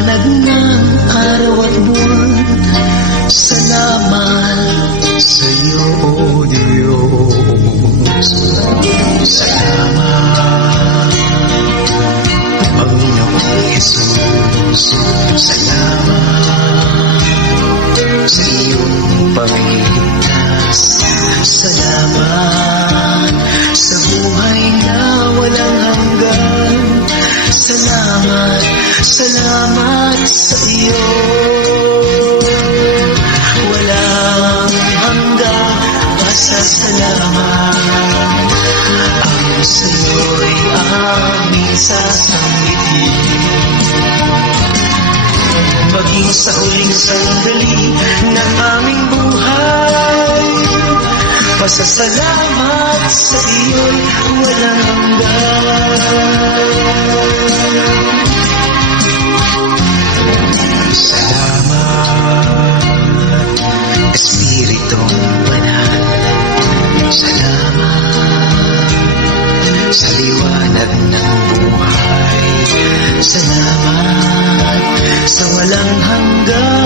liwanag ng araw at buwan. Salamat sa iyo, O Diyos. Salamat, Panginoong Jesus. Salamat sa iyong pagliligtas. Salamat sa buhay na walang hanggan. Salamat, salamat sa iyo. Walang hanggang pasasalamat. Ang sa'yo'y aming sasambitin. Maging sa huling sandali ng aming buhay, pasasalamat sa iyo'y walang hanggan. Salamat, Espiritong Banal. Salamat sa liwanag ng buhay. Salamat sa walang hanggan.